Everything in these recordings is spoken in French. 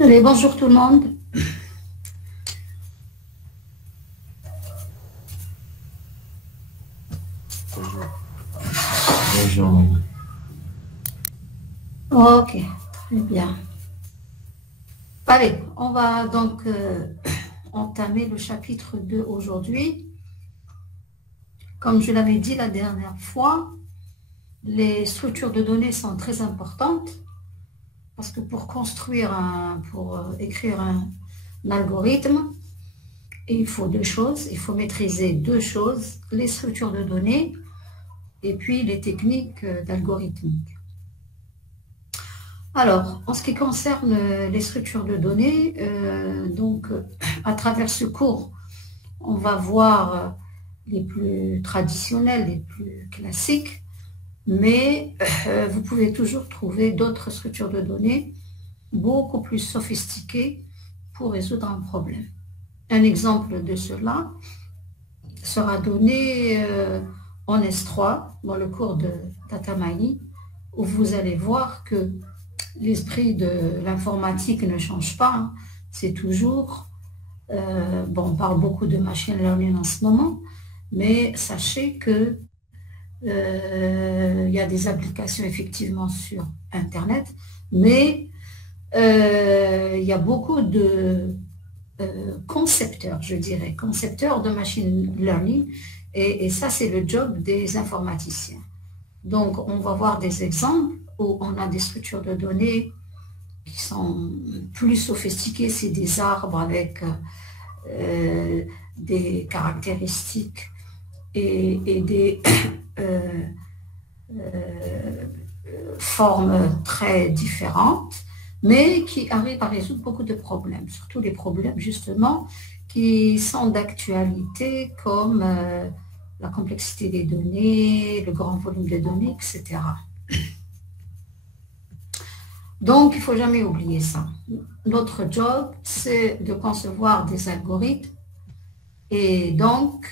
Allez, bonjour tout le monde. Bonjour. Bonjour. Ok, très bien. Allez, on va donc entamer le chapitre 2 aujourd'hui. Comme je l'avais dit la dernière fois, les structures de données sont très importantes parce que pour écrire un algorithme, il faut deux choses. Il faut maîtriser deux choses, les structures de données et puis les techniques d'algorithmique. Alors, en ce qui concerne les structures de données, à travers ce cours, on va voir les plus traditionnels, les plus classiques, mais vous pouvez toujours trouver d'autres structures de données beaucoup plus sophistiquées pour résoudre un problème. Un exemple de cela sera donné en S3 dans le cours de Data Mining, où vous allez voir que l'esprit de l'informatique ne change pas, hein. C'est toujours, on parle beaucoup de machine learning en ce moment, mais sachez que il y a des applications effectivement sur Internet, mais il y a beaucoup de concepteurs, je dirais, concepteurs de machine learning, et ça c'est le job des informaticiens. Donc on va voir des exemples où on a des structures de données qui sont plus sophistiqués, c'est des arbres avec des caractéristiques et des euh, euh, formes très différentes, mais qui arrivent à résoudre beaucoup de problèmes, surtout les problèmes justement qui sont d'actualité comme la complexité des données, le grand volume de données, etc. Donc, il ne faut jamais oublier ça. Notre job, c'est de concevoir des algorithmes et donc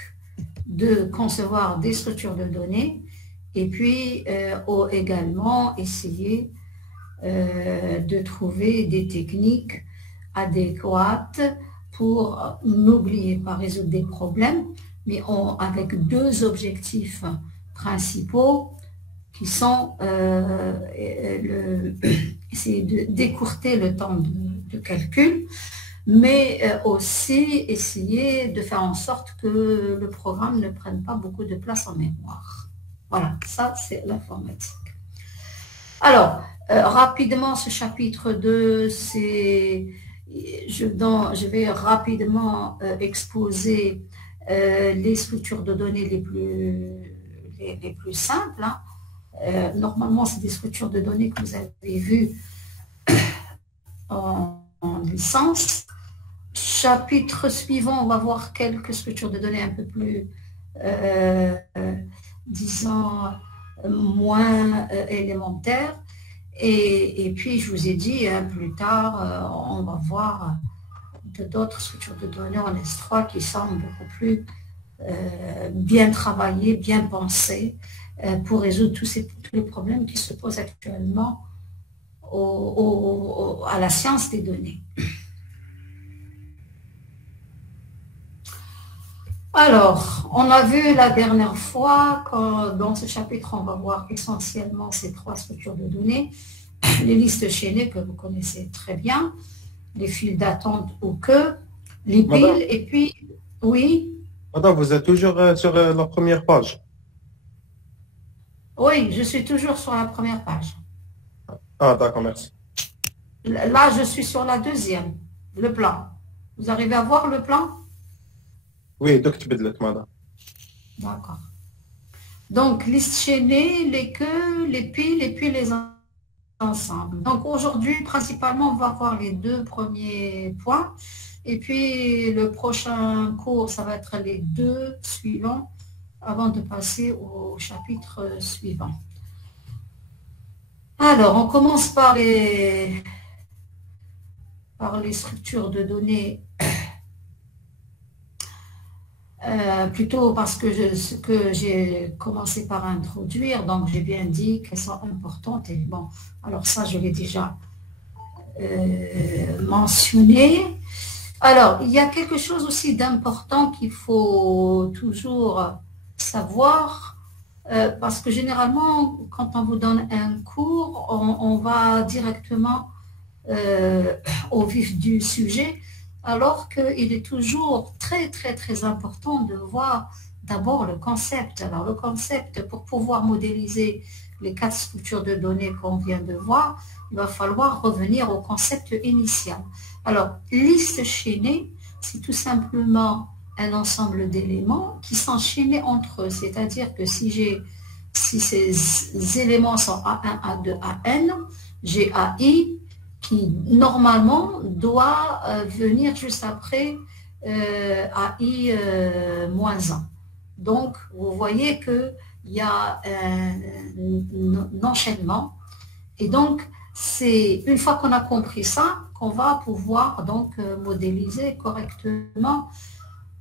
de concevoir des structures de données et puis également essayer de trouver des techniques adéquates pour n'oublier pas résoudre des problèmes, mais avec deux objectifs principaux qui sont essayer d'écourter le temps de calcul, mais aussi essayer de faire en sorte que le programme ne prenne pas beaucoup de place en mémoire. Voilà, ça c'est l'informatique. Alors, rapidement, ce chapitre 2, je vais rapidement exposer les structures de données les plus simples, hein. Normalement, c'est des structures de données que vous avez vues en licence. Chapitre suivant, on va voir quelques structures de données un peu plus, euh, disons, moins élémentaires. Et puis, je vous ai dit, hein, plus tard, on va voir d'autres structures de données en S3 qui semblent beaucoup plus bien travaillées, bien pensées, pour résoudre tous les problèmes qui se posent actuellement à la science des données. Alors, on a vu la dernière fois que dans ce chapitre, on va voir essentiellement ces trois structures de données, les listes chaînées que vous connaissez très bien, les files d'attente ou que, les Madame, piles, et puis, oui, madame, vous êtes toujours sur la première page. oui, je suis toujours sur la première page. Ah, d'accord, merci. Là, je suis sur la deuxième, le plan. Vous arrivez à voir le plan? Oui, دكتب لك madame. D'accord. Donc, liste chaînée, les queues, les piles et puis les ensemble. Donc aujourd'hui, principalement, on va voir les deux premiers points. Et puis le prochain cours, ça va être les deux suivants avant de passer au chapitre suivant. Alors, on commence par les structures de données. Plutôt parce que ce que j'ai commencé par introduire, donc j'ai bien dit qu'elles sont importantes. Et bon, alors ça, je l'ai déjà mentionner. Alors, il y a quelque chose aussi d'important qu'il faut toujours savoir, parce que généralement, quand on vous donne un cours, on va directement au vif du sujet, alors qu'il est toujours très, très, très important de voir d'abord le concept. Alors, le concept, pour pouvoir modéliser les 4 structures de données qu'on vient de voir, il va falloir revenir au concept initial. Alors, liste chaînée, c'est tout simplement un ensemble d'éléments qui sont chaînés entre eux. C'est-à-dire que si ces éléments sont A1, A2, AN, j'ai AI qui normalement doit venir juste après AI-1. Donc, vous voyez qu'il y a un enchaînement. Et donc, c'est une fois qu'on a compris ça, qu'on va pouvoir donc modéliser correctement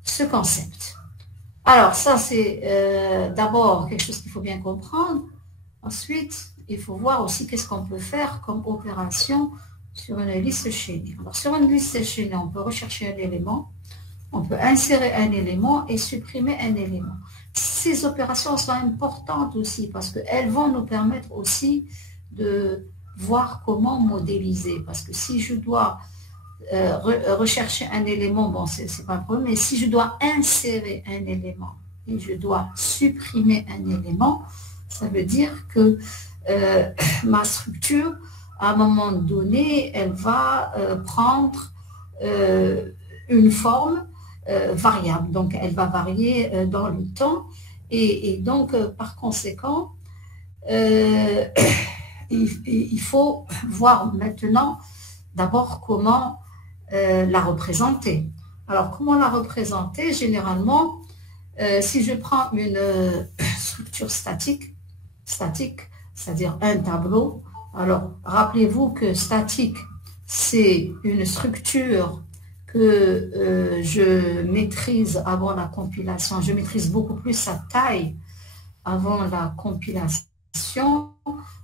ce concept. Alors, ça, c'est d'abord quelque chose qu'il faut bien comprendre. Ensuite, il faut voir aussi qu'est-ce qu'on peut faire comme opération sur une liste chaînée. Alors, sur une liste chaînée, on peut rechercher un élément, on peut insérer un élément et supprimer un élément. Ces opérations sont importantes aussi parce qu'elles vont nous permettre aussi de voir comment modéliser. Parce que si je dois rechercher un élément, bon, c'est pas un problème, mais si je dois insérer un élément et je dois supprimer un élément, ça veut dire que ma structure, à un moment donné, elle va prendre une forme variable. Donc, elle va varier dans le temps. Et donc, par conséquent, il faut voir maintenant d'abord comment la représenter. Alors, comment la représenter? Généralement, si je prends une structure statique, c'est-à-dire un tableau, alors rappelez-vous que statique, c'est une structure que je maîtrise avant la compilation. Je maîtrise beaucoup plus sa taille avant la compilation,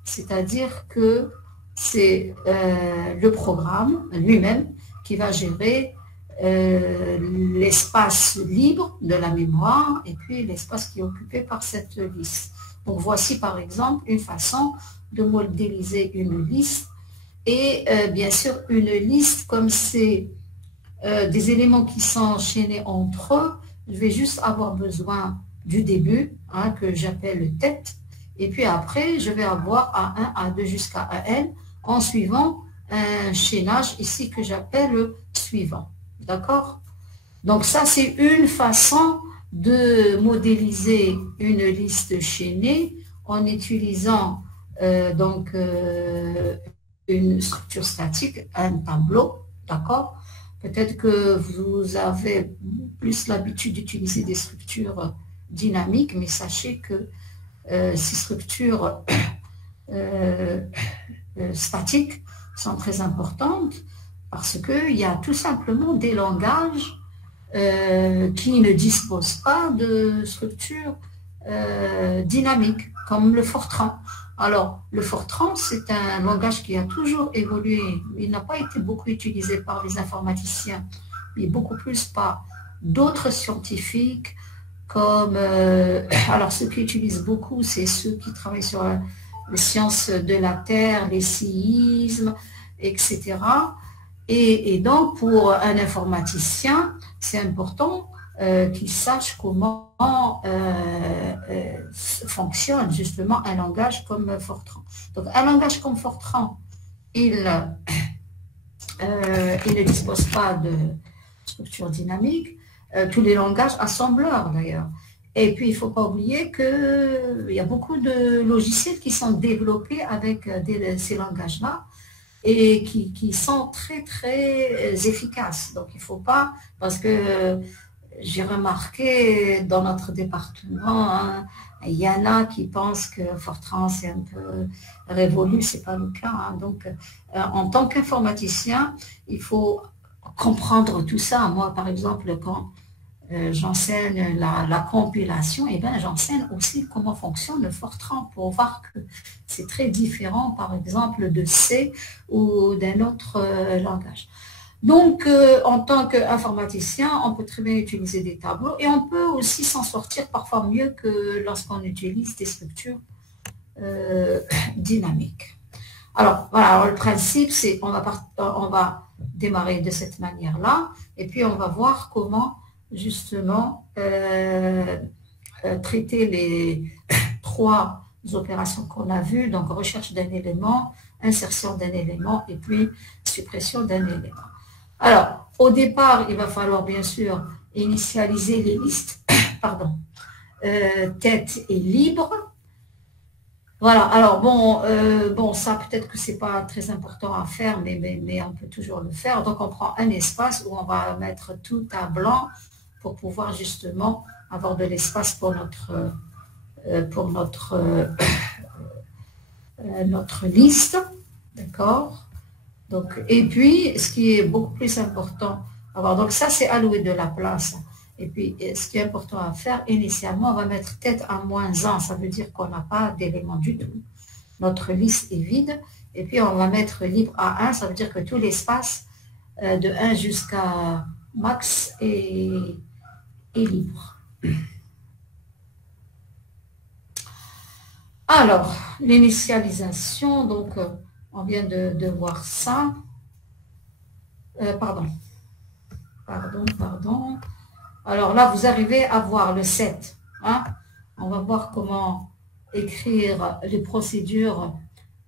c'est-à-dire que c'est le programme lui-même qui va gérer l'espace libre de la mémoire et puis l'espace qui est occupé par cette liste. Donc voici par exemple une façon de modéliser une liste et bien sûr une liste comme c'est des éléments qui sont enchaînés entre eux, je vais juste avoir besoin du début que j'appelle tête et puis après je vais avoir A1, A2 jusqu'à AN en suivant un chaînage ici que j'appelle le suivant. D'accord? Donc ça, c'est une façon de modéliser une liste chaînée en utilisant une structure statique, un tableau. D'accord? Peut-être que vous avez plus l'habitude d'utiliser des structures dynamiques, mais sachez que ces structures statiques sont très importantes parce qu'il y a tout simplement des langages qui ne disposent pas de structure dynamique, comme le Fortran. Alors, le Fortran, c'est un langage qui a toujours évolué. Il n'a pas été beaucoup utilisé par les informaticiens, mais beaucoup plus par d'autres scientifiques, comme... alors, ceux qui utilisent beaucoup, c'est ceux qui travaillent sur les sciences de la Terre, les séismes, etc. Et donc, pour un informaticien, c'est important qu'il sache comment fonctionne justement un langage comme Fortran. Donc, un langage comme Fortran, il ne dispose pas de structure dynamique. Tous les langages assembleurs, d'ailleurs. Et puis, il ne faut pas oublier qu'il y a beaucoup de logiciels qui sont développés avec ces langages-là et qui sont très, très efficaces. Donc, il ne faut pas, parce que j'ai remarqué dans notre département, il y en a qui pensent que Fortran, c'est un peu révolu, ce n'est pas le cas. Donc, en tant qu'informaticien, il faut comprendre tout ça. Moi, par exemple, quand j'enseigne la compilation, et bien j'enseigne aussi comment fonctionne le Fortran pour voir que c'est très différent, par exemple, de C ou d'un autre langage. Donc, en tant qu'informaticien, on peut très bien utiliser des tableaux et on peut aussi s'en sortir parfois mieux que lorsqu'on utilise des structures dynamiques. Alors, voilà, alors, le principe, c'est on va démarrer de cette manière-là et puis on va voir comment, justement, traiter les trois opérations qu'on a vues, donc recherche d'un élément, insertion d'un élément et puis suppression d'un élément. Alors, au départ, il va falloir bien sûr initialiser les listes, pardon, tête et libre. Voilà, alors bon, ça peut-être que c'est pas très important à faire, mais on peut toujours le faire. Donc, on prend un espace où on va mettre tout à blanc pour pouvoir justement avoir de l'espace pour notre liste, d'accord? Donc, et puis, ce qui est beaucoup plus important, donc ça, c'est allouer de la place. Et puis, ce qui est important à faire, initialement, on va mettre tête à -1, ça veut dire qu'on n'a pas d'élément du tout. Notre liste est vide. Et puis, on va mettre libre à 1, ça veut dire que tout l'espace de 1 jusqu'à max est libre. Alors, l'initialisation, donc, on vient de voir ça. Pardon. Alors là, vous arrivez à voir le 7. Hein? On va voir comment écrire les procédures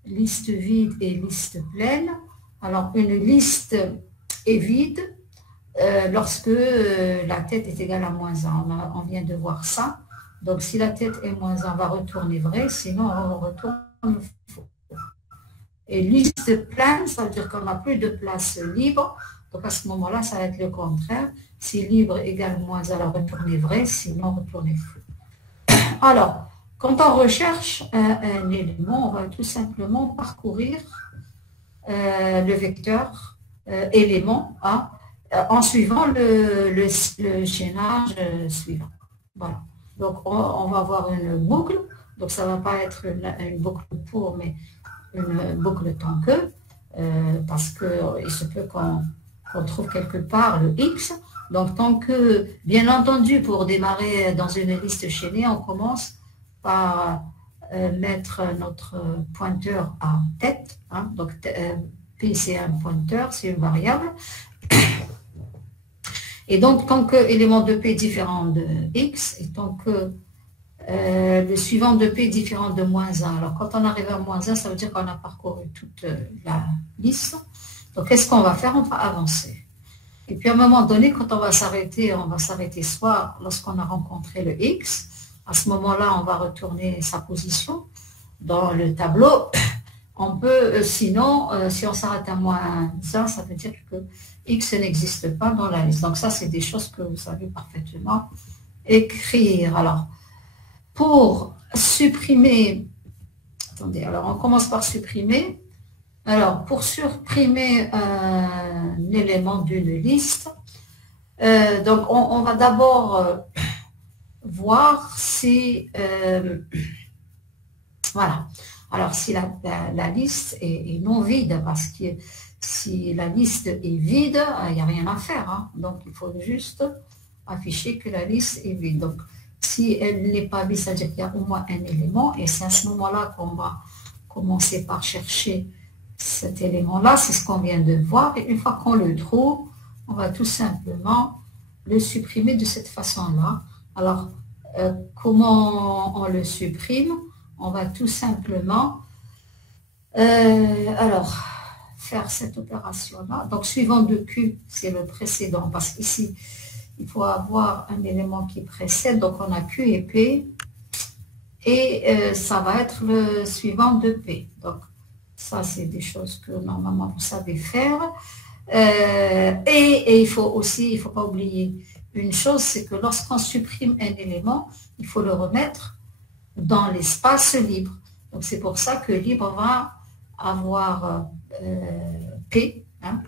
liste vide et liste pleine. Alors, une liste est vide lorsque la tête est égale à -1. On vient de voir ça. Donc, si la tête est -1, on va retourner vrai, sinon on retourne faux. Et liste pleine, ça veut dire qu'on n'a plus de place libre. Donc, à ce moment-là, ça va être le contraire. Si libre égale -1, alors retourner vrai, sinon retourner faux. Alors, quand on recherche un élément, on va tout simplement parcourir le vecteur élément en suivant le chaînage suivant. Voilà. Donc, on va avoir une boucle. Donc, ça ne va pas être une boucle pour, mais une boucle tant que, parce qu'il se peut qu'on trouve quelque part le X. Donc, tant que, bien entendu, pour démarrer dans une liste chaînée, on commence par mettre notre pointeur à tête. Hein. Donc, P, c'est un pointeur, c'est une variable. Et donc, tant que élément de P est différent de X, et tant que le suivant de P est différent de -1. Alors, quand on arrive à -1, ça veut dire qu'on a parcouru toute la liste. Donc, qu'est-ce qu'on va faire? On va avancer. Et puis, à un moment donné, quand on va s'arrêter soit lorsqu'on a rencontré le X. À ce moment-là, on va retourner sa position dans le tableau. On peut, sinon, si on s'arrête à -1, ça veut dire que X n'existe pas dans la liste. Donc, ça, c'est des choses que vous savez parfaitement écrire. Alors, pour supprimer, attendez, alors on commence par supprimer. Alors, pour supprimer un élément d'une liste, donc on va d'abord voir si, voilà, alors si la liste est non vide, parce que si la liste est vide, il n'y a rien à faire. Hein. Donc, il faut juste afficher que la liste est vide. Donc, si elle n'est pas vide, c'est-à-dire qu'il y a au moins un élément, et c'est à ce moment-là qu'on va commencer par chercher cet élément-là, c'est ce qu'on vient de voir, et une fois qu'on le trouve, on va tout simplement le supprimer de cette façon-là. Alors, comment on le supprime? On va tout simplement faire cette opération-là. Donc, suivant de Q, c'est le précédent, parce qu'ici, il faut avoir un élément qui précède, donc on a Q et P, et ça va être le suivant de P. Donc, ça, c'est des choses que normalement vous savez faire. Et il faut pas oublier une chose, c'est que lorsqu'on supprime un élément, il faut le remettre dans l'espace libre. Donc, c'est pour ça que libre va avoir P, hein,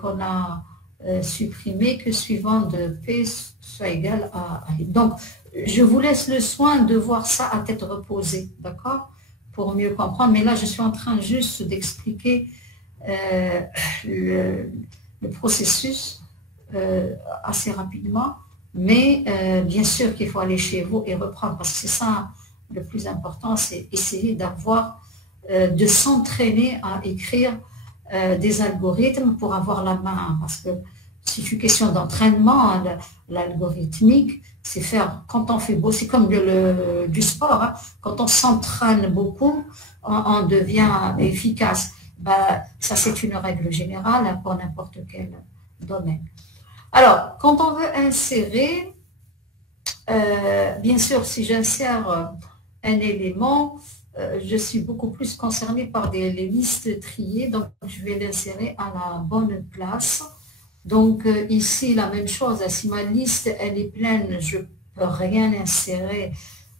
qu'on a supprimer que suivant de P soit égal à libre. Donc, je vous laisse le soin de voir ça à tête reposée, d'accord? Pour mieux comprendre. Mais là, je suis en train juste d'expliquer le processus assez rapidement. Mais bien sûr qu'il faut aller chez vous et reprendre, parce que c'est ça le plus important, c'est essayer d'avoir, de s'entraîner à écrire des algorithmes pour avoir la main, parce que c'est une question d'entraînement, hein, l'algorithmique, c'est faire, quand on fait beau, c'est comme du sport, hein, quand on s'entraîne beaucoup, on devient efficace. Ben, ça, c'est une règle générale, hein, pour n'importe quel domaine. Alors, quand on veut insérer, bien sûr, si j'insère un élément, je suis beaucoup plus concernée par les listes triées, donc je vais l'insérer à la bonne place. Donc ici, la même chose, si ma liste elle est pleine, je ne peux rien insérer,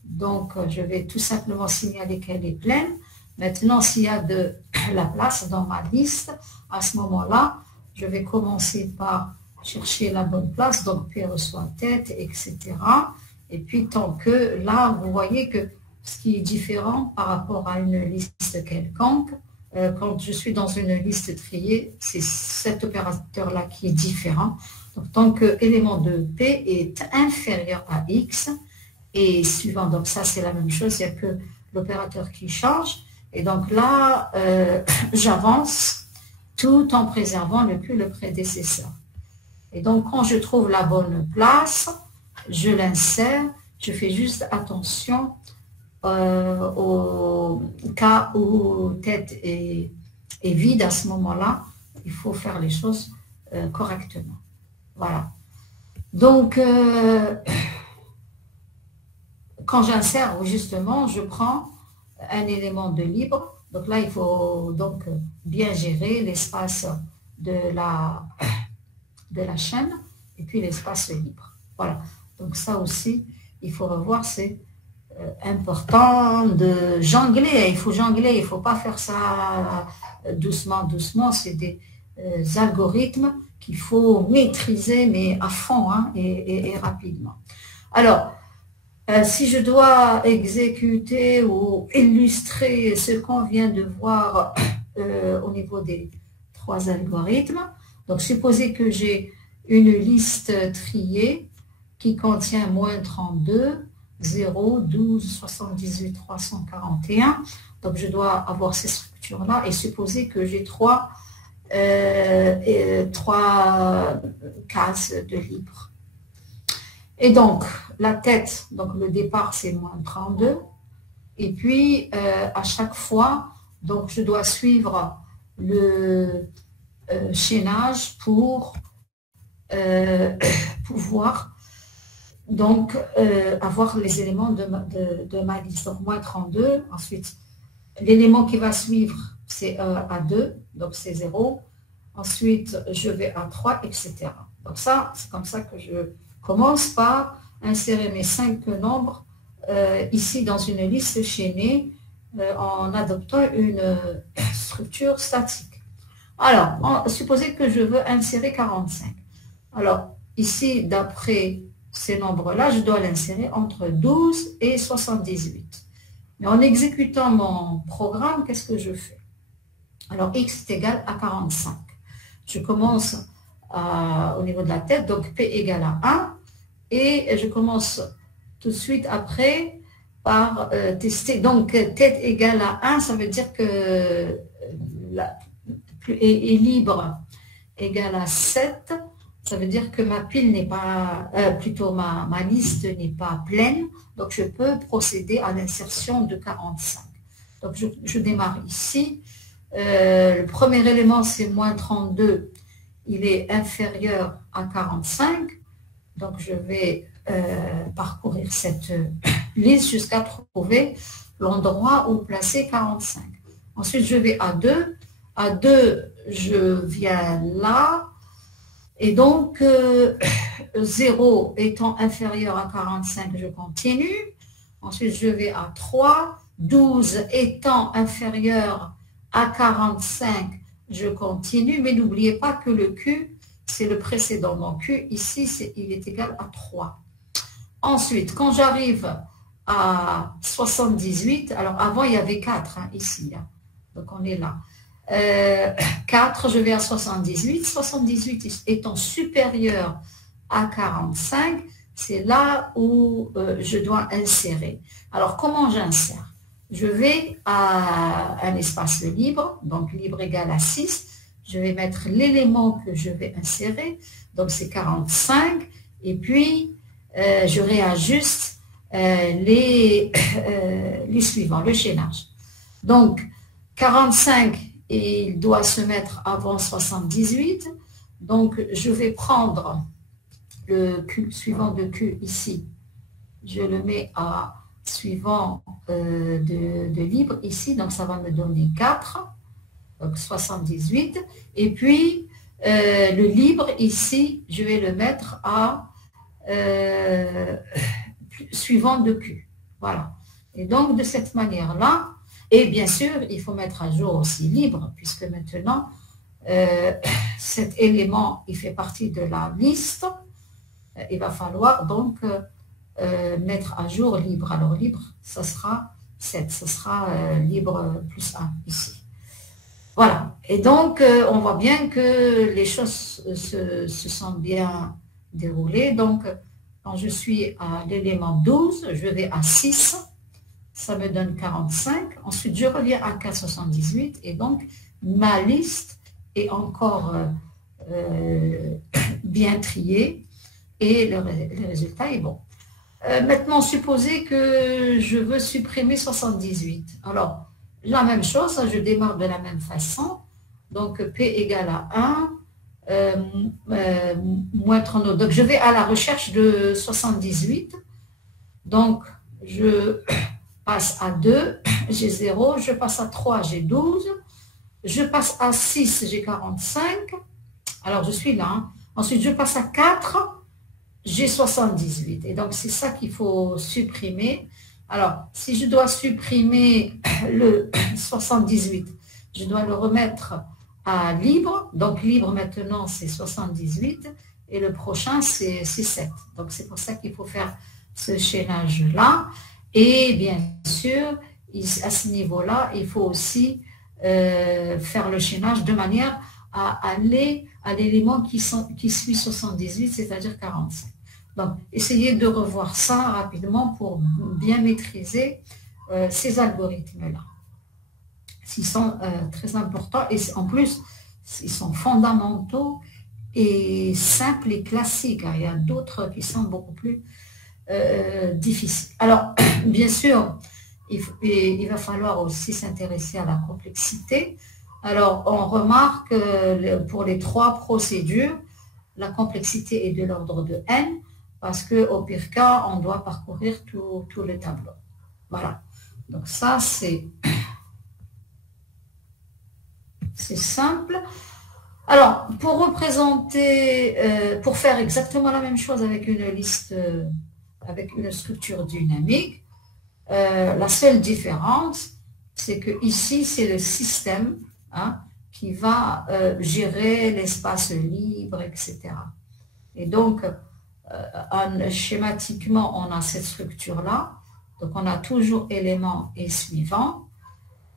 donc je vais tout simplement signaler qu'elle est pleine. Maintenant, s'il y a de la place dans ma liste, à ce moment-là, je vais commencer par chercher la bonne place, donc P reçoit tête, etc. Et puis tant que là, vous voyez que ce qui est différent par rapport à une liste quelconque, quand je suis dans une liste triée, c'est cet opérateur-là qui est différent. Donc tant que l'élément de P est inférieur à X et suivant, donc ça c'est la même chose, il n'y a que l'opérateur qui change. Et donc là, j'avance tout en préservant le prédécesseur. Et donc, quand je trouve la bonne place, je l'insère. Je fais juste attention au cas où tête est vide. À ce moment-là, il faut faire les choses correctement. Voilà. Donc, quand j'insère, justement, je prends un élément de libre. Donc là, il faut donc bien gérer l'espace de la chaîne et puis l'espace libre. Voilà. Donc ça aussi, il faut revoir, c'est important de jongler. Il faut jongler, il ne faut pas faire ça doucement, doucement. C'est des algorithmes qu'il faut maîtriser, mais à fond, hein, et rapidement. Alors, si je dois exécuter ou illustrer ce qu'on vient de voir au niveau des trois algorithmes, donc supposez que j'ai une liste triée qui contient moins 32, 0, 12, 78, 341. Donc je dois avoir ces structures-là et supposer que j'ai trois cases de libre. Et donc, la tête, donc le départ, c'est moins 32. Et puis, à chaque fois, donc je dois suivre le chaînage pour pouvoir donc avoir les éléments de ma liste. Donc, moins 32. Ensuite, l'élément qui va suivre, c'est à 2, donc c'est 0. Ensuite, je vais à 3, etc. Donc ça, c'est comme ça que je commence par insérer mes 5 nombres ici dans une liste chaînée en adoptant une structure statique. Alors, supposez que je veux insérer 45. Alors, ici, d'après ces nombres-là, je dois l'insérer entre 12 et 78. Mais en exécutant mon programme, qu'est-ce que je fais? Alors, x est égal à 45. Je commence au niveau de la tête, donc P égale à 1. Et je commence tout de suite après par tester. Donc, tête égale à 1, ça veut dire que est libre égale à 7. Ça veut dire que ma pile n'est pas, plutôt ma liste n'est pas pleine. Donc, je peux procéder à l'insertion de 45. Donc, je démarre ici. Le premier élément, c'est moins 32. Il est inférieur à 45. Donc, je vais parcourir cette liste jusqu'à trouver l'endroit où placer 45. Ensuite, je vais à 2. À 2, je viens là. Et donc, 0 étant inférieur à 45, je continue. Ensuite, je vais à 3. 12 étant inférieur à 45, je continue. Mais n'oubliez pas que le Q, c'est le précédent. Donc Q ici, il est égal à 3. Ensuite, quand j'arrive à 78, alors avant il y avait 4 hein, ici, hein, donc on est là. 4, je vais à 78. 78 étant supérieur à 45, c'est là où je dois insérer. Alors, comment j'insère? Je vais à un espace libre, donc libre égale à 6. Je vais mettre l'élément que je vais insérer, donc c'est 45, et puis je réajuste les suivants, le chaînage. Donc, 45, et il doit se mettre avant 78. Donc, je vais prendre le Q suivant de Q ici. Je le mets à suivant de libre ici. Donc, ça va me donner 4. Donc, 78. Et puis, le libre ici, je vais le mettre à suivant de Q. Voilà. Et donc, de cette manière-là, et bien sûr, il faut mettre à jour aussi libre, puisque maintenant, cet élément, il fait partie de la liste. Il va falloir donc mettre à jour libre. Alors, libre, ça sera 7, ce sera libre plus 1 ici. Voilà. Et donc, on voit bien que les choses se sont bien déroulées. Donc, quand je suis à l'élément 12, je vais à 6. Ça me donne 45. Ensuite, je reviens à 4,78 et donc ma liste est encore bien triée et le résultat est bon. Maintenant, supposez que je veux supprimer 78. Alors, la même chose, je démarre de la même façon. Donc, P égale à 1, moins 32. Donc, je vais à la recherche de 78. Donc, je passe à 2, j'ai 0, je passe à 3, j'ai 12, je passe à 6, j'ai 45, alors je suis là, hein. Ensuite je passe à 4, j'ai 78, et donc c'est ça qu'il faut supprimer. Alors, si je dois supprimer le 78, je dois le remettre à libre, donc libre maintenant c'est 78, et le prochain c'est 7, donc c'est pour ça qu'il faut faire ce chaînage-là. Et bien sûr, à ce niveau-là, il faut aussi faire le chaînage de manière à aller à l'élément qui suit 78, c'est-à-dire 45. Donc, essayez de revoir ça rapidement pour bien maîtriser ces algorithmes-là. Ils sont très importants et en plus, ils sont fondamentaux et simples et classiques. Il y a d'autres qui sont beaucoup plus difficile. Alors, bien sûr, il va falloir aussi s'intéresser à la complexité. Alors, on remarque pour les 3 procédures, la complexité est de l'ordre de n, parce qu'au pire cas, on doit parcourir tout le tableau. Voilà. Donc ça, c'est simple. Alors, pour représenter, pour faire exactement la même chose avec une liste avec une structure dynamique, la seule différence, c'est que ici, c'est le système hein, qui va gérer l'espace libre, etc. Et donc, schématiquement, on a cette structure-là. Donc, on a toujours élément et suivant.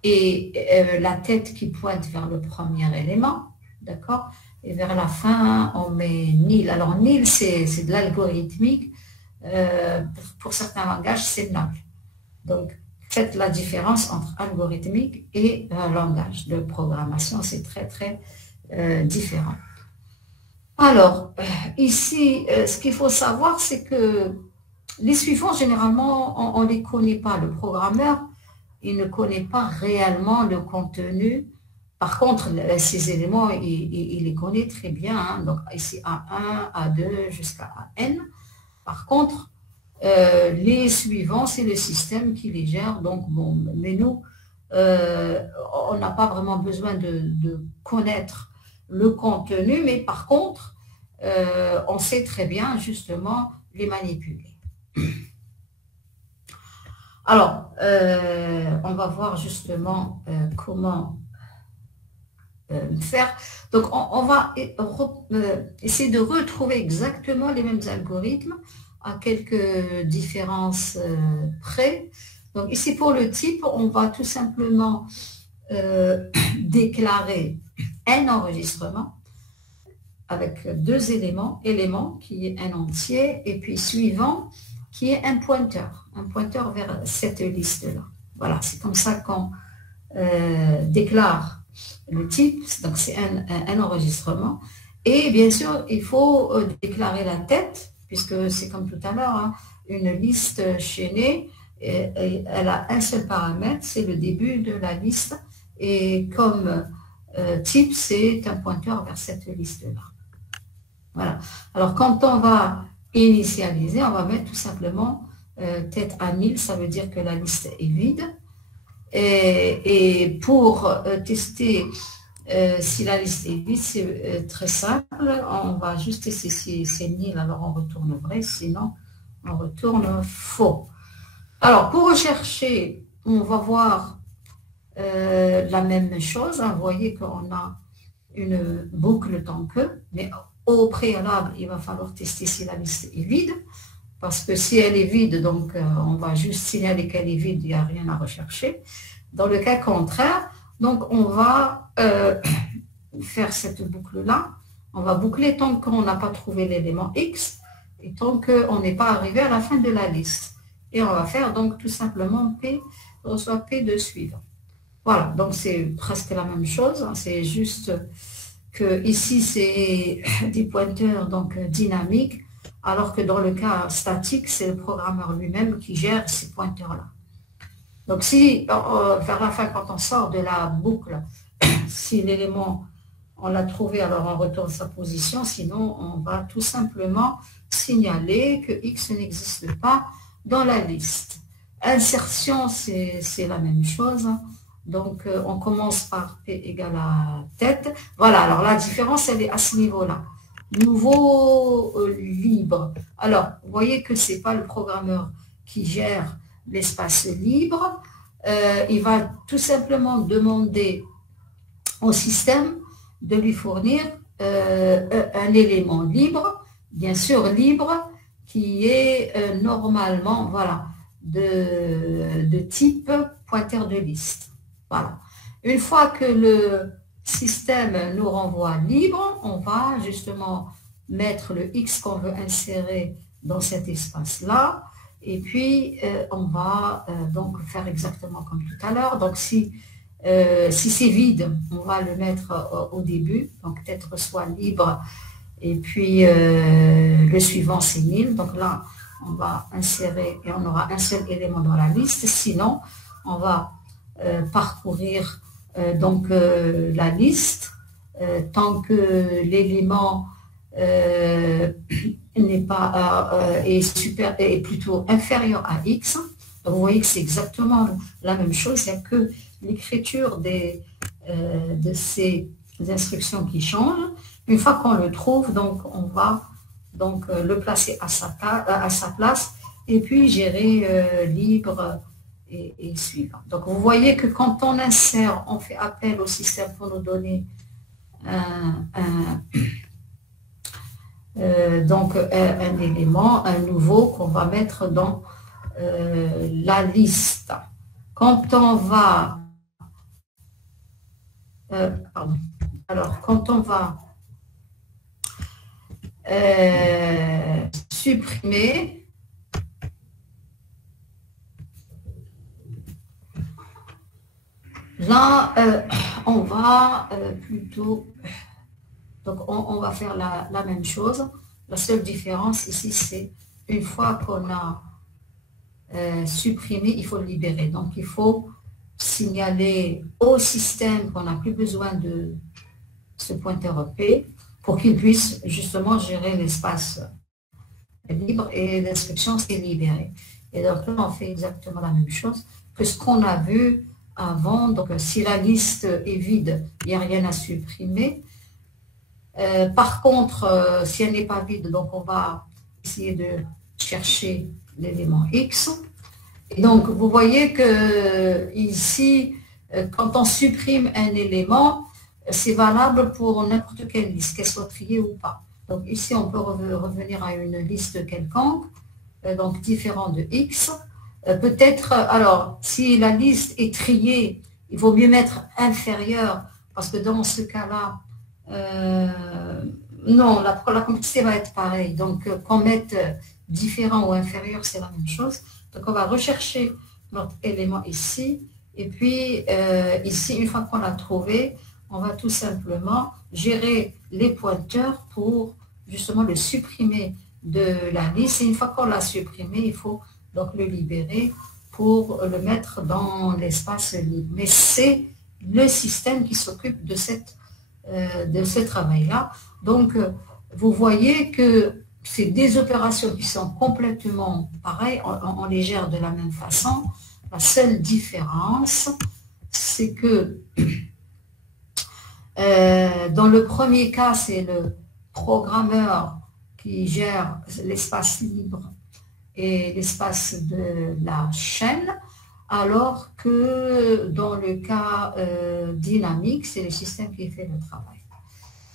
Et la tête qui pointe vers le premier élément, d'accord? Et vers la fin, on met nil. Alors, nil, c'est de l'algorithmique. Pour certains langages, c'est null. Donc, faites la différence entre algorithmique et langage de programmation. C'est très, très différent. Alors, ici, ce qu'il faut savoir, c'est que les suivants, généralement, on ne les connaît pas. Le programmeur, il ne connaît pas réellement le contenu. Par contre, ces éléments, il les connaît très bien. Hein. Donc, ici, A1, A2, jusqu'à AN. Par contre, les suivants, c'est le système qui les gère. Donc, bon, mais nous, on n'a pas vraiment besoin de connaître le contenu, mais par contre, on sait très bien, justement, les manipuler. Alors, on va voir justement comment faire. Donc, on va essayer de retrouver exactement les mêmes algorithmes à quelques différences près. Donc, ici, pour le type, on va tout simplement déclarer un enregistrement avec deux éléments qui est un entier, et puis suivant, qui est un pointeur vers cette liste-là. Voilà, c'est comme ça qu'on déclare le type, donc c'est un enregistrement. Et bien sûr, il faut déclarer la tête, puisque c'est comme tout à l'heure, hein, une liste chaînée, et elle a un seul paramètre, c'est le début de la liste, et comme type, c'est un pointeur vers cette liste-là. Voilà. Alors, quand on va initialiser, on va mettre tout simplement tête à 1000, ça veut dire que la liste est vide. Et pour tester si la liste est vide, c'est très simple. On va juste tester si c'est nil, alors on retourne vrai, sinon on retourne faux. Alors, pour rechercher, on va voir la même chose. Vous voyez qu'on a une boucle tant que, mais au préalable, il va falloir tester si la liste est vide, parce que si elle est vide, donc on va juste signaler qu'elle est vide, il n'y a rien à rechercher. Dans le cas contraire, donc on va faire cette boucle-là, on va boucler tant qu'on n'a pas trouvé l'élément X, et tant qu'on n'est pas arrivé à la fin de la liste. Et on va faire donc tout simplement P reçoit P de suivant. Voilà, donc c'est presque la même chose, hein, c'est juste que ici c'est des pointeurs donc dynamiques, alors que dans le cas statique, c'est le programmeur lui-même qui gère ces pointeurs-là. Donc si vers la fin, quand on sort de la boucle, si l'élément on l'a trouvé, alors on retourne sa position, sinon on va tout simplement signaler que X n'existe pas dans la liste. Insertion, c'est la même chose. Donc, on commence par P égale à tête. Voilà, alors la différence, elle est à ce niveau-là. Nouveau libre. Alors, vous voyez que ce n'est pas le programmeur qui gère l'espace libre. Il va tout simplement demander au système de lui fournir un élément libre, bien sûr libre, qui est normalement, voilà, de type pointeur de liste. Voilà. Une fois que le système nous renvoie libre, on va justement mettre le X qu'on veut insérer dans cet espace-là. Et puis, on va donc faire exactement comme tout à l'heure. Donc, si c'est vide, on va le mettre au début. Donc, tête reçoit libre. Et puis, le suivant, c'est nil. Donc là, on va insérer et on aura un seul élément dans la liste. Sinon, on va parcourir donc la liste tant que l'élément n'est pas est plutôt inférieur à X. Donc, vous voyez que c'est exactement la même chose, il n'y a que l'écriture de ces instructions qui changent. Une fois qu'on le trouve, donc on va donc le placer à sa place et puis gérer libre et suivant. Donc vous voyez que quand on insère, on fait appel au système pour nous donner donc un élément, un nouveau qu'on va mettre dans la liste. Quand on va alors quand on va supprimer, là on va plutôt donc on va faire la même chose. La seule différence ici, c'est une fois qu'on a supprimé, il faut le libérer. Donc il faut signaler au système qu'on n'a plus besoin de ce pointeur P pour qu'il puisse justement gérer l'espace libre et l'instruction c'est libéré. Et donc là, on fait exactement la même chose que ce qu'on a vu avant. Donc si la liste est vide, il n'y a rien à supprimer. Par contre, si elle n'est pas vide, donc on va essayer de chercher l'élément X. Et donc, vous voyez que ici, quand on supprime un élément, c'est valable pour n'importe quelle liste, qu'elle soit triée ou pas. Donc ici, on peut revenir à une liste quelconque, donc différent de X. Peut-être, alors, si la liste est triée, il vaut mieux mettre inférieur, parce que dans ce cas-là, non, la complexité va être pareille. Donc, qu'on mette différent ou inférieur, c'est la même chose. Donc, on va rechercher notre élément ici. Et puis, ici, une fois qu'on l'a trouvé, on va tout simplement gérer les pointeurs pour justement le supprimer de la liste. Et une fois qu'on l'a supprimé, il faut donc le libérer pour le mettre dans l'espace libre. Mais c'est le système qui s'occupe de ce travail-là. Donc, vous voyez que c'est des opérations qui sont complètement pareilles, on les gère de la même façon. La seule différence, c'est que dans le premier cas, c'est le programmeur qui gère l'espace libre et l'espace de la chaîne, alors que dans le cas dynamique, c'est le système qui fait le travail.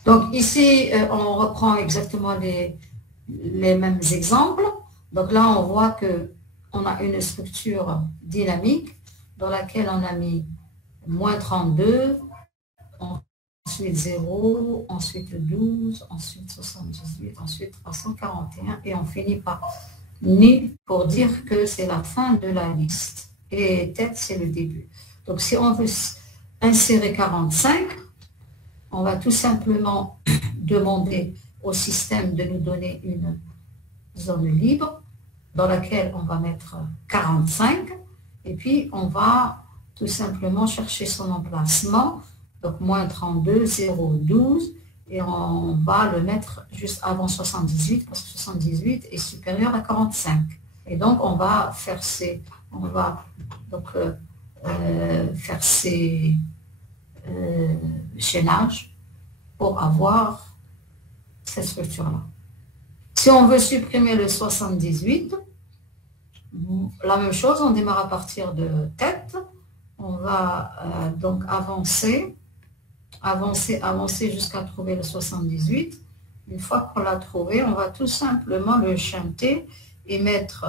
Donc ici, on reprend exactement les mêmes exemples. Donc là, on voit qu'on a une structure dynamique dans laquelle on a mis moins 32, ensuite 0, ensuite 12, ensuite 78, ensuite 341, et on finit par ni pour dire que c'est la fin de la liste. Et tête, c'est le début. Donc, si on veut insérer 45, on va tout simplement demander au système de nous donner une zone libre dans laquelle on va mettre 45. Et puis, on va tout simplement chercher son emplacement. Donc, moins 32, 0, 12. Et on va le mettre juste avant 78, parce que 78 est supérieur à 45. Et donc, on va faire ces chaînages pour avoir cette structure-là. Si on veut supprimer le 78, la même chose, on démarre à partir de tête. On va donc avancer jusqu'à trouver le 78. Une fois qu'on l'a trouvé, on va tout simplement le chanter et mettre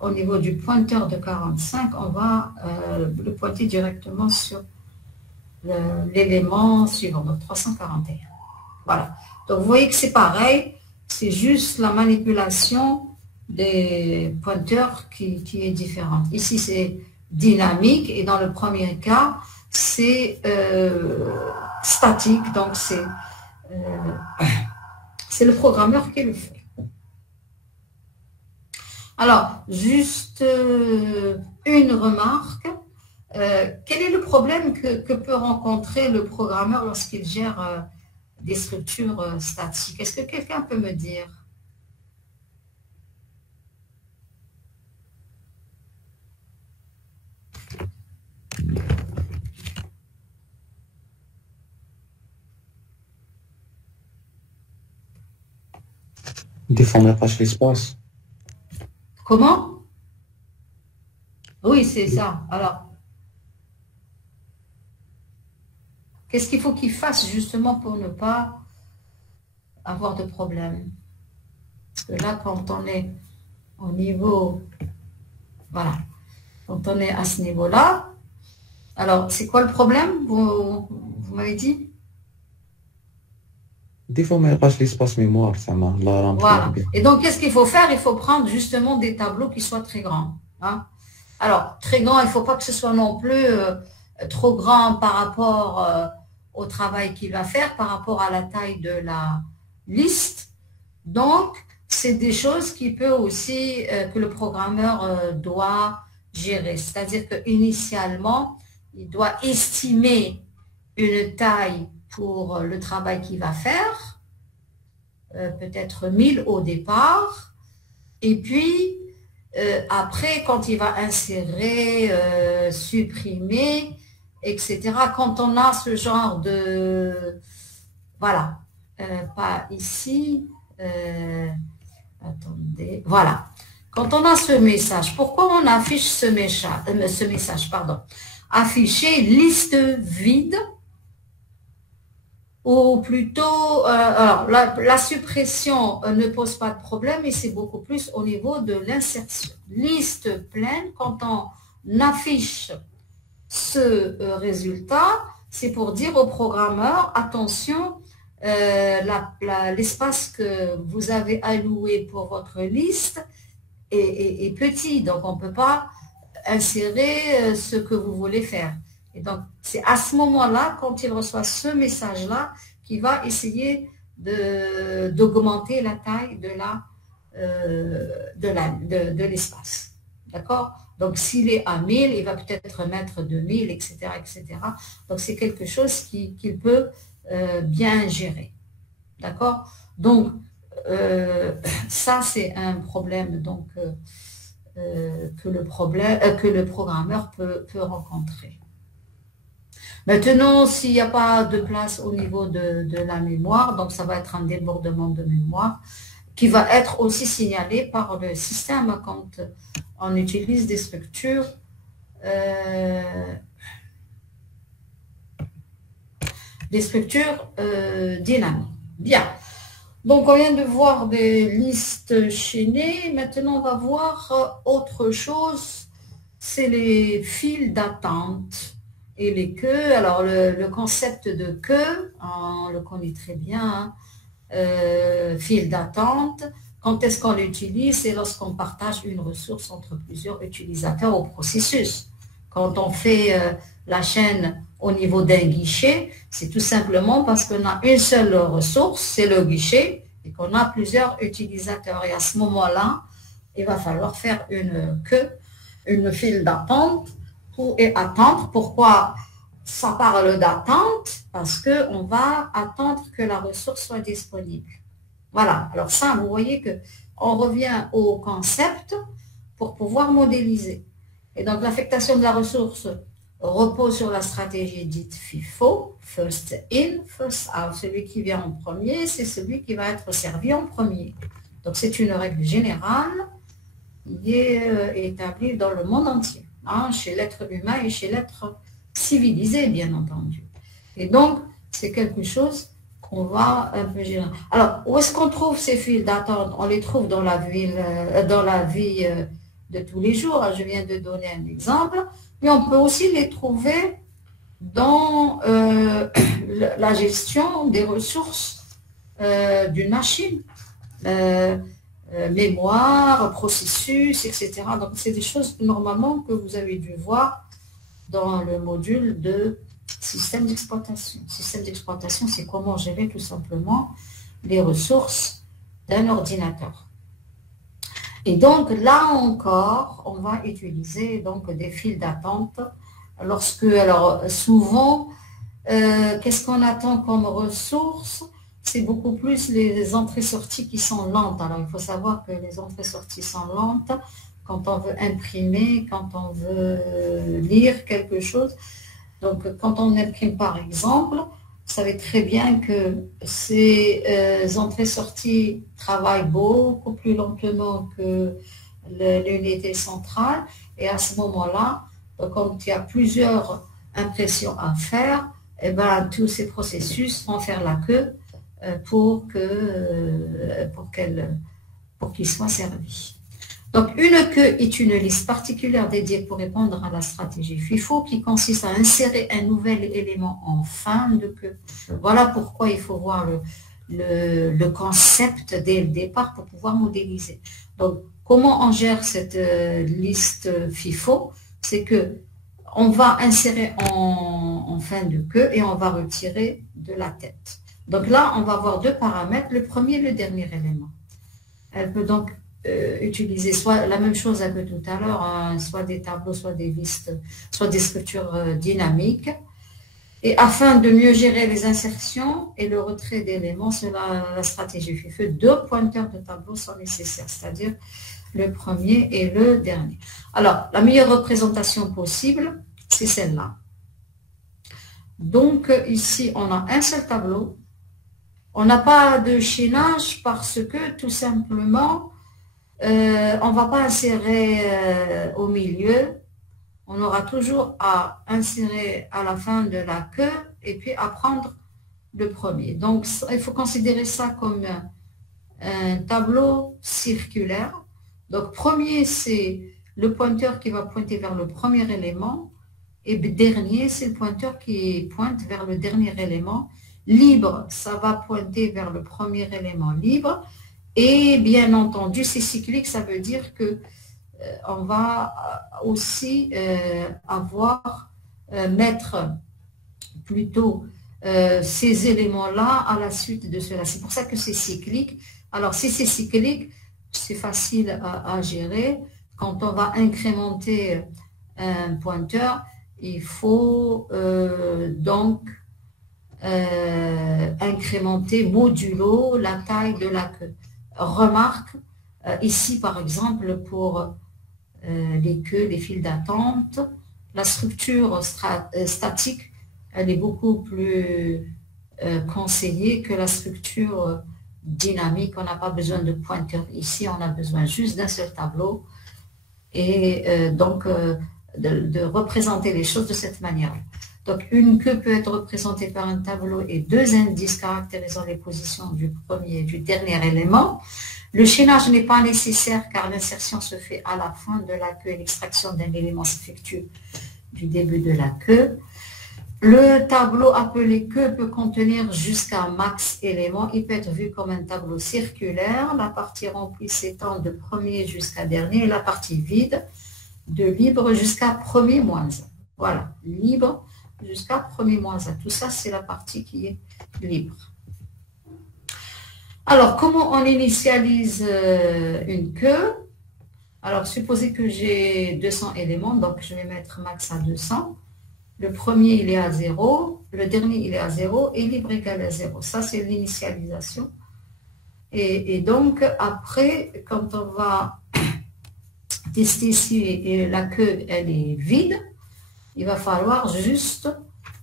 au niveau du pointeur de 45, on va le pointer directement sur l'élément suivant, donc 341. Voilà. Donc vous voyez que c'est pareil, c'est juste la manipulation des pointeurs qui est différente. Ici c'est dynamique et dans le premier cas, c'est statique, donc c'est le programmeur qui le fait. Alors, juste une remarque. Quel est le problème que peut rencontrer le programmeur lorsqu'il gère des structures statiques? Est-ce que quelqu'un peut me dire? Déformer pas l'espace. Comment? Oui, c'est ça. Alors, qu'est-ce qu'il faut qu'il fasse justement pour ne pas avoir de problème? Parce que là, quand on est au niveau, voilà, quand on est à ce niveau-là, alors c'est quoi le problème? Vous m'avez dit? Déformer pas l'espace mémoire, ça m'a l'air. Voilà. Et donc, qu'est-ce qu'il faut faire? Il faut prendre justement des tableaux qui soient très grands. Hein? Alors, très grand, il ne faut pas que ce soit non plus trop grand par rapport au travail qu'il va faire, par rapport à la taille de la liste. Donc, c'est des choses qui peut aussi, que le programmeur doit gérer. C'est-à-dire qu'initialement, il doit estimer une taille pour le travail qu'il va faire, peut-être 1000 au départ, et puis après, quand il va insérer, supprimer, etc., quand on a ce genre de... Voilà, pas ici, attendez, voilà. Quand on a ce message, pourquoi on affiche ce message, pardon, afficher liste vide, ou plutôt, alors la suppression ne pose pas de problème, mais c'est beaucoup plus au niveau de l'insertion. Liste pleine, quand on affiche ce résultat, c'est pour dire au programmeur, attention, l'espace que vous avez alloué pour votre liste est petit, donc on ne peut pas insérer ce que vous voulez faire. Et donc, c'est à ce moment-là, quand il reçoit ce message-là, qu'il va essayer d'augmenter la taille de l'espace. D'accord? Donc, s'il est à 1000, il va peut-être mettre 2000, etc., etc. Donc, c'est quelque chose qu'il peut bien gérer. D'accord? Donc, ça, c'est un problème donc, que le programmeur peut rencontrer. Maintenant, s'il n'y a pas de place au niveau de la mémoire, donc ça va être un débordement de mémoire qui va être aussi signalé par le système quand on utilise des structures dynamiques. Bien. Donc, on vient de voir des listes chaînées. Maintenant, on va voir autre chose. C'est les files d'attente et les queues. Alors, le concept de queue, on le connaît très bien. File d'attente. Quand est-ce qu'on l'utilise? C'est lorsqu'on partage une ressource entre plusieurs utilisateurs au processus. Quand on fait la chaîne au niveau d'un guichet, c'est tout simplement parce qu'on a une seule ressource, c'est le guichet, et qu'on a plusieurs utilisateurs. Et à ce moment-là, il va falloir faire une queue, une file d'attente et attendre. Pourquoi ça parle d'attente? Parce qu'on va attendre que la ressource soit disponible. Voilà, alors ça, vous voyez qu'on revient au concept pour pouvoir modéliser. Et donc, l'affectation de la ressource repose sur la stratégie dite FIFO, first in, first out. Celui qui vient en premier, c'est celui qui va être servi en premier. Donc, c'est une règle générale qui est établie dans le monde entier, hein, chez l'être humain et chez l'être civilisé, bien entendu. Et donc, c'est quelque chose qu'on va un peu gérer. Alors, où est-ce qu'on trouve ces files d'attente? On les trouve dans la vie de tous les jours. Je viens de donner un exemple. Mais on peut aussi les trouver dans la gestion des ressources d'une machine. Mémoire, processus, etc. Donc, c'est des choses normalement que vous avez dû voir dans le module de système d'exploitation. Système d'exploitation, c'est comment gérer tout simplement les ressources d'un ordinateur. Et donc, là encore, on va utiliser donc des files d'attente lorsque, alors souvent, qu'est-ce qu'on attend comme ressources? C'est beaucoup plus les entrées-sorties qui sont lentes. Alors, il faut savoir que les entrées-sorties sont lentes quand on veut imprimer, quand on veut lire quelque chose. Donc, quand on imprime, par exemple, vous savez très bien que ces entrées-sorties travaillent beaucoup plus lentement que l'unité centrale. Et à ce moment-là, quand il y a plusieurs impressions à faire, eh ben, tous ces processus vont faire la queue pour qu'ils soient servis. Donc, une queue est une liste particulière dédiée pour répondre à la stratégie FIFO qui consiste à insérer un nouvel élément en fin de queue. Voilà pourquoi il faut voir le concept dès le départ pour pouvoir modéliser. Donc, comment on gère cette liste FIFO? C'est que on va insérer en fin de queue et on va retirer de la tête. Donc là, on va avoir deux paramètres, le premier et le dernier élément. Elle peut donc utiliser soit la même chose que tout à l'heure, hein, soit des tableaux, soit des listes, soit des structures dynamiques. Et afin de mieux gérer les insertions et le retrait d'éléments, selon la stratégie FIFO, deux pointeurs de tableau sont nécessaires, c'est-à-dire le premier et le dernier. Alors, la meilleure représentation possible, c'est celle-là. Donc, ici, on a un seul tableau. On n'a pas de chaînage parce que, tout simplement, on ne va pas insérer au milieu. On aura toujours à insérer à la fin de la queue et puis à prendre le premier. Donc, il faut considérer ça comme un tableau circulaire. Donc, premier, c'est le pointeur qui va pointer vers le premier élément. Et dernier, c'est le pointeur qui pointe vers le dernier élément. Libre, ça va pointer vers le premier élément libre. Et bien entendu, c'est cyclique, ça veut dire que on va aussi mettre plutôt ces éléments-là à la suite de cela. C'est pour ça que c'est cyclique. Alors, si c'est cyclique, c'est facile à gérer. Quand on va incrémenter un pointeur, il faut donc incrémenter modulo la taille de la queue. Remarque, ici par exemple pour les queues, les files d'attente, la structure statique, elle est beaucoup plus conseillée que la structure dynamique. On n'a pas besoin de pointeur ici, on a besoin juste d'un seul tableau et donc de représenter les choses de cette manière. Donc une queue peut être représentée par un tableau et deux indices caractérisant les positions du premier et du dernier élément. Le chaînage n'est pas nécessaire car l'insertion se fait à la fin de la queue et l'extraction d'un élément s'effectue du début de la queue. Le tableau appelé queue peut contenir jusqu'à max éléments. Il peut être vu comme un tableau circulaire. La partie remplie s'étend de premier jusqu'à dernier et la partie vide de libre jusqu'à premier moins 1. Voilà, libre jusqu'à premier moins 1. Tout ça, c'est la partie qui est libre. Alors, comment on initialise une queue? Alors, supposez que j'ai 200 éléments, donc je vais mettre max à 200. Le premier, il est à 0. Le dernier, il est à 0. Et libre égale à 0. Ça, c'est l'initialisation. Et donc, après, quand on va tester si la queue, elle est vide, il va falloir juste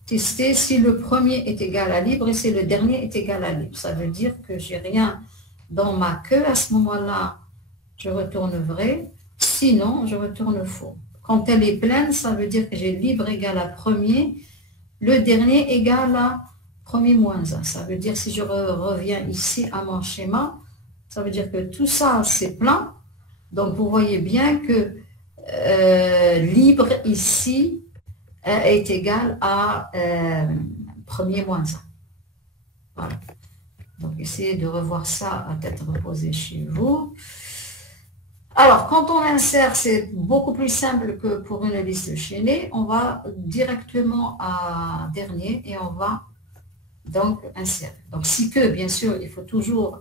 tester si le premier est égal à libre et si le dernier est égal à libre. Ça veut dire que j'ai rien dans ma queue. À ce moment-là, je retourne vrai. Sinon, je retourne faux. Quand elle est pleine, ça veut dire que j'ai libre égal à premier, le dernier égal à premier moins 1. Ça veut dire, si je reviens ici à mon schéma, ça veut dire que tout ça, c'est plein. Donc, vous voyez bien que libre ici est égal à premier moins 1. Voilà. Donc, essayez de revoir ça à tête reposée chez vous. Alors, quand on insère, c'est beaucoup plus simple que pour une liste chaînée. On va directement à dernier et on va donc insérer. Donc, si que, bien sûr, il faut toujours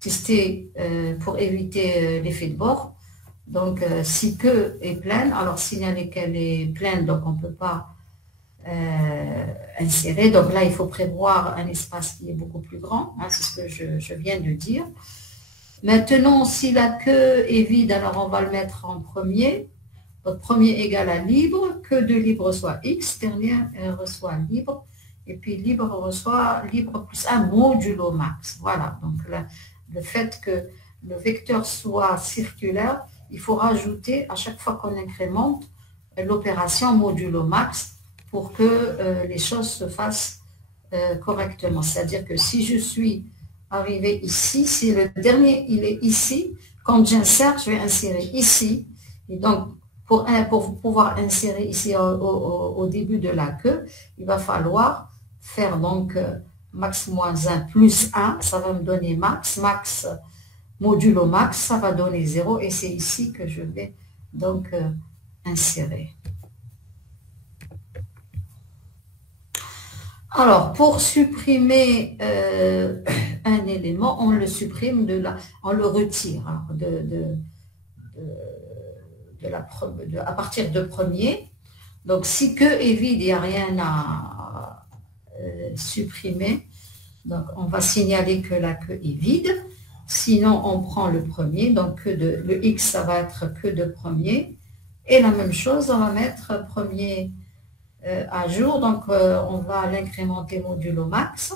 tester pour éviter l'effet de bord. Donc, si que est pleine, alors signaler qu'elle est pleine, donc on ne peut pas insérer. Donc là, il faut prévoir un espace qui est beaucoup plus grand. Hein, c'est ce que je viens de dire. Maintenant, si la queue est vide, alors on va le mettre en premier. Donc, premier égal à libre, queue de libre reçoit X, dernier reçoit libre, et puis libre reçoit libre plus 1 modulo max. Voilà, donc le fait que le vecteur soit circulaire, il faut rajouter à chaque fois qu'on incrémente l'opération modulo max pour que les choses se fassent correctement. C'est-à-dire que si je suis arrivé ici, si le dernier il est ici, quand j'insère, je vais insérer ici. Et donc, pour pouvoir insérer ici au début de la queue, il va falloir faire donc max moins 1 plus 1, ça va me donner max, max modulo max, ça va donner 0 et c'est ici que je vais donc insérer. Alors, pour supprimer un élément, on le supprime on le retire à partir de premier. Donc, si que est vide, il n'y a rien à supprimer. Donc, on va signaler que la queue est vide. Sinon, on prend le premier. Donc, le X, ça va être queue de premier. Et la même chose, on va mettre premier à jour, donc on va l'incrémenter modulo max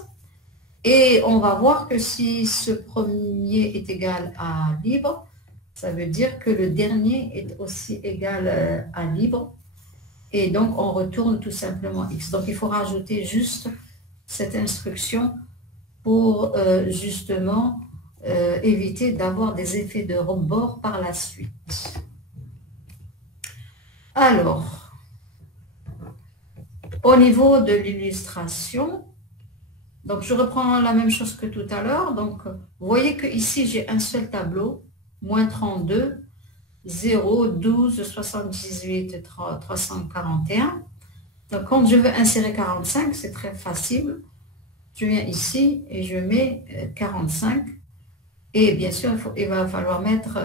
et on va voir que si ce premier est égal à libre, ça veut dire que le dernier est aussi égal à libre et donc on retourne tout simplement X. Donc il faut rajouter juste cette instruction pour justement éviter d'avoir des effets de rebord par la suite. Alors, au niveau de l'illustration, donc je reprends la même chose que tout à l'heure. Donc, vous voyez que ici j'ai un seul tableau, moins 32, 0, 12, 78, 341. Donc, quand je veux insérer 45, c'est très facile. Je viens ici et je mets 45. Et bien sûr, il va falloir mettre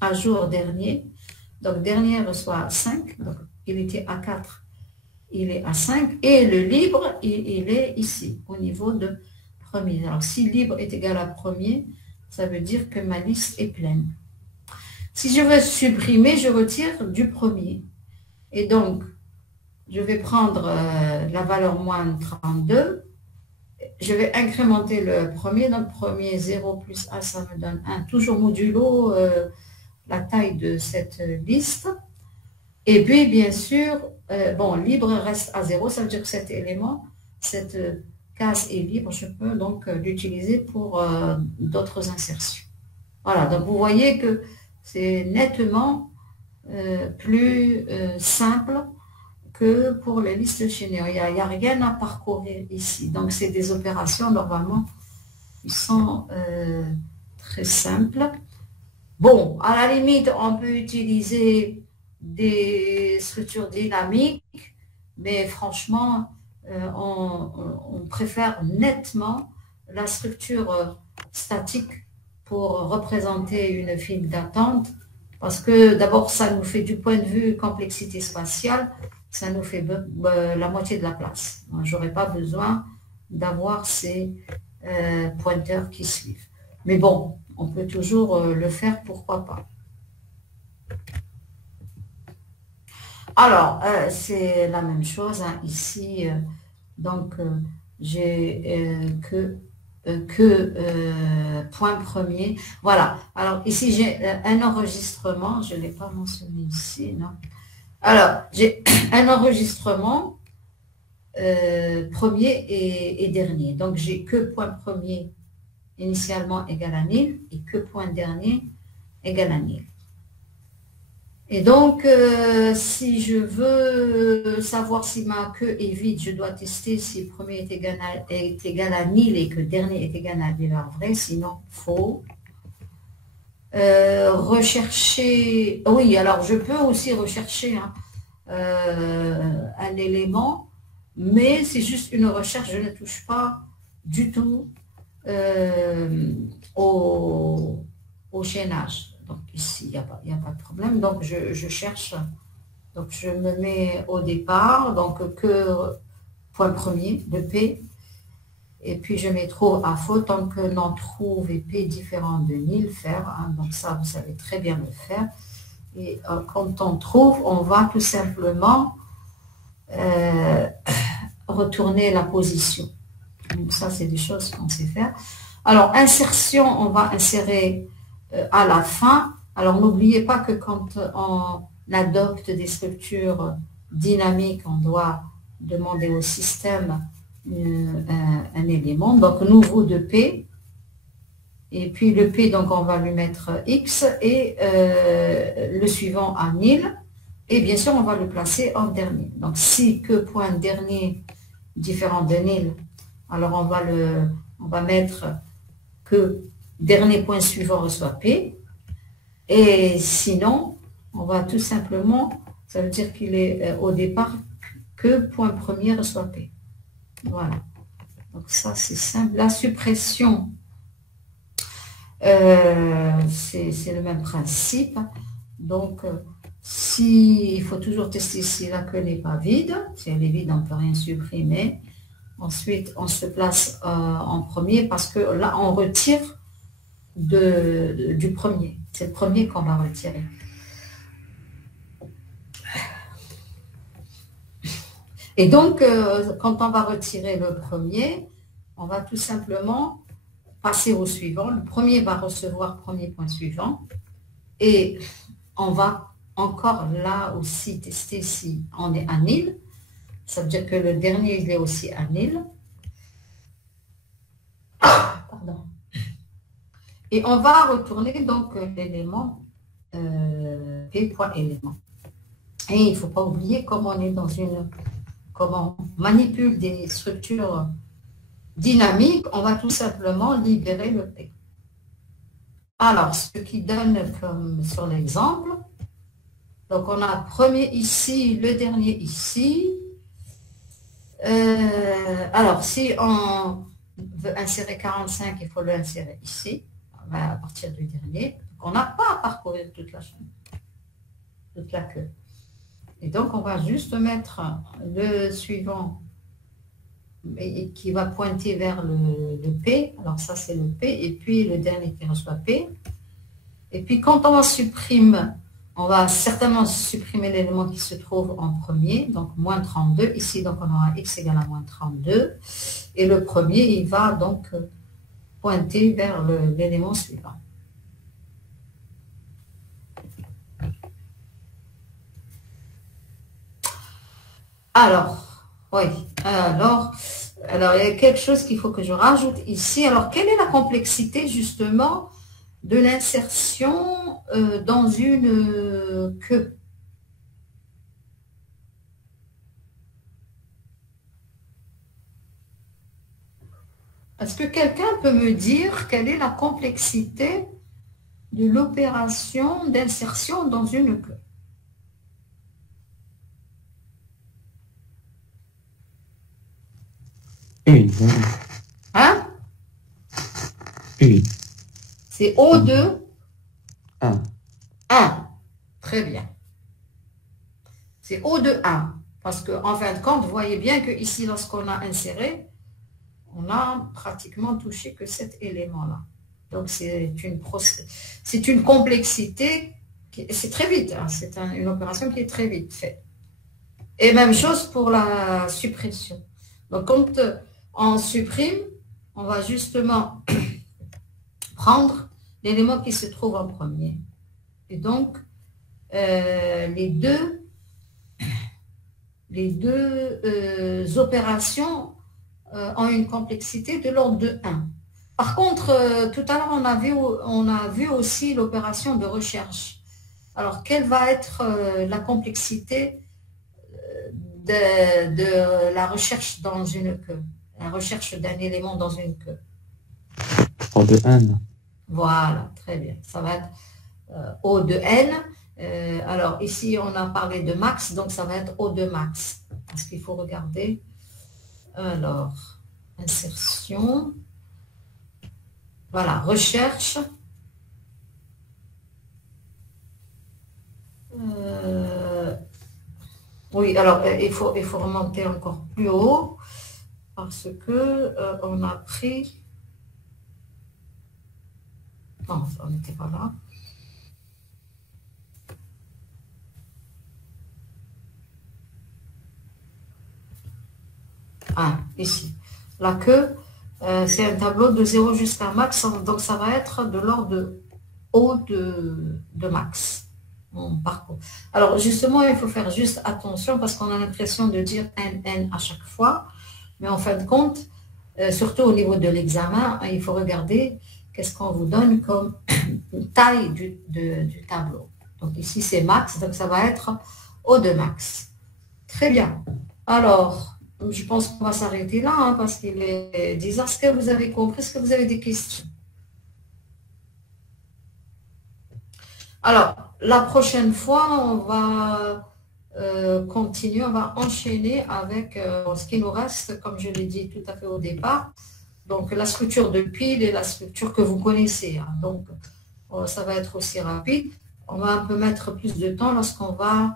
à jour dernier. Donc, dernier reçoit 5. Donc, il était à 4. Il est à 5. Et le libre, il est ici, au niveau de premier. Alors, si libre est égal à premier, ça veut dire que ma liste est pleine. Si je veux supprimer, je retire du premier. Et donc, je vais prendre la valeur moins 32. Je vais incrémenter le premier. Donc, premier 0 plus 1, ça me donne 1. Toujours modulo la taille de cette liste. Et puis, bien sûr, bon, libre reste à 0. Ça veut dire que cet élément, cette case est libre. Je peux donc l'utiliser pour d'autres insertions. Voilà. Donc, vous voyez que c'est nettement plus simple que pour les listes chaînées. Il n'y a rien à parcourir ici. Donc, c'est des opérations, normalement, qui sont très simples. Bon, à la limite, on peut utiliser des structures dynamiques, mais franchement, on préfère nettement la structure statique pour représenter une file d'attente, parce que d'abord, ça nous fait du point de vue complexité spatiale, ça nous fait la moitié de la place. Je n'aurais pas besoin d'avoir ces pointeurs qui suivent. Mais bon, on peut toujours le faire, pourquoi pas. Alors, c'est la même chose hein, ici. Donc, j'ai que point premier. Voilà. Alors, ici, j'ai un enregistrement. Je ne l'ai pas mentionné ici, non? Alors, j'ai un enregistrement premier et dernier. Donc, j'ai que point premier initialement égal à nil et que point dernier égal à nil. Et donc, si je veux savoir si ma queue est vide, je dois tester si le premier est égal à nil et que le dernier est égal à nil en vrai, sinon faux. Rechercher, oui, alors je peux aussi rechercher hein, un élément, mais c'est juste une recherche, je ne touche pas du tout au chaînage. Donc ici, il n'y a pas de problème. Donc je cherche, donc je me mets au départ, donc que point premier, de P, et puis je mets trop à faute, tant que non trouve et P différent de nil, faire, hein, donc ça vous savez très bien le faire. Et quand on trouve, on va tout simplement retourner la position. Donc ça, c'est des choses qu'on sait faire. Alors, insertion, on va insérer à la fin. Alors, n'oubliez pas que quand on adopte des structures dynamiques, on doit demander au système un élément. Donc, nouveau de P. Et puis, le P, donc, on va lui mettre X et le suivant à nil. Et bien sûr, on va le placer en dernier. Donc, si que point dernier différent de nil, alors on va mettre que dernier point suivant reçoit P. Et sinon, on va tout simplement, ça veut dire qu'il est au départ que point premier reçoit P. Voilà. Donc ça, c'est simple. La suppression, c'est le même principe. Donc, il faut toujours tester si la queue n'est pas vide. Si elle est vide, on ne peut rien supprimer. Ensuite, on se place en premier parce que là, on retire du premier. C'est le premier qu'on va retirer. Et donc, quand on va retirer le premier, on va tout simplement passer au suivant. Le premier va recevoir premier point suivant. Et on va encore là aussi tester si on est à nil. Ça veut dire que le dernier, il est aussi à nil. Et on va retourner donc l'élément P point élément. Et il ne faut pas oublier, comme on est dans comment on manipule des structures dynamiques, on va tout simplement libérer le P. Alors, ce qui donne comme sur l'exemple, donc on a premier ici, le dernier ici. Alors, si on veut insérer 45, il faut l'insérer ici, à partir du dernier. Donc, on n'a pas à parcourir toute la chaîne, toute la queue. Et donc, on va juste mettre le suivant et qui va pointer vers le P. Alors, ça, c'est le P. Et puis, le dernier qui reçoit P. Et puis, quand on supprime, on va certainement supprimer l'élément qui se trouve en premier. Donc, moins 32. Ici, donc, on aura x égale à moins 32. Et le premier, il va donc pointer vers l'élément suivant. Alors, oui, alors, il y a quelque chose qu'il faut que je rajoute ici. Alors, quelle est la complexité, justement, de l'insertion dans une queue? Est-ce que quelqu'un peut me dire quelle est la complexité de l'opération d'insertion dans une queue? Une. Hein? Une. C'est O2. Un. 1. Très bien. C'est O de 1. Parce qu'en fin de compte, vous voyez bien que ici, lorsqu'on a inséré, on a pratiquement touché que cet élément-là. Donc, c'est une complexité, c'est très vite, hein, c'est une opération qui est très vite faite. Et même chose pour la suppression. Donc, quand on supprime, on va justement prendre l'élément qui se trouve en premier. Et donc, les deux opérations ont une complexité de l'ordre de 1. Par contre, tout à l'heure, on a vu aussi l'opération de recherche. Alors, quelle va être la complexité de la recherche dans une queue? La recherche d'un élément dans une queue. O de n. Voilà, très bien. Ça va être O de n. Alors, ici, on a parlé de max, donc ça va être O de max. Parce qu'il faut regarder. Alors, insertion. Voilà, recherche. Oui, alors il faut remonter encore plus haut parce que on a pris. Non, on n'était pas là. Ah, ici. La queue, c'est un tableau de 0 jusqu'à max, donc ça va être de l'ordre de O de max. Parcours. Alors justement, il faut faire juste attention parce qu'on a l'impression de dire NN à chaque fois, mais en fin de compte, surtout au niveau de l'examen, il faut regarder qu'est-ce qu'on vous donne comme taille du tableau. Donc ici c'est max, donc ça va être O de max. Très bien. Alors, je pense qu'on va s'arrêter là hein, parce qu'il est 10 heures. Est-ce que vous avez compris? Est-ce que vous avez des questions? Alors, la prochaine fois, on va continuer, on va enchaîner avec ce qui nous reste, comme je l'ai dit tout à fait au départ. Donc, la structure de pile et la structure que vous connaissez. Hein. Donc, ça va être aussi rapide. On va un peu mettre plus de temps lorsqu'on va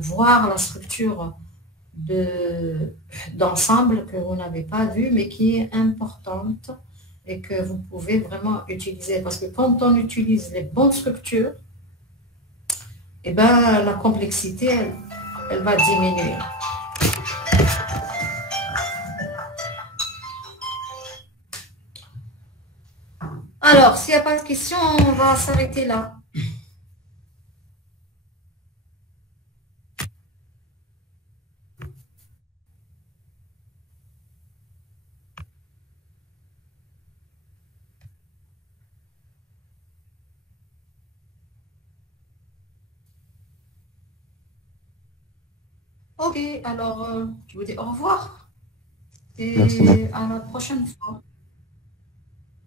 voir la structure d'ensemble que vous n'avez pas vue, mais qui est importante et que vous pouvez vraiment utiliser. Parce que quand on utilise les bonnes structures, eh ben, la complexité, elle va diminuer. Alors, s'il n'y a pas de questions, on va s'arrêter là. Ok, alors je vous dis au revoir Merci, Marc. et à la prochaine fois.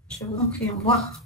Je vous en prie, au revoir.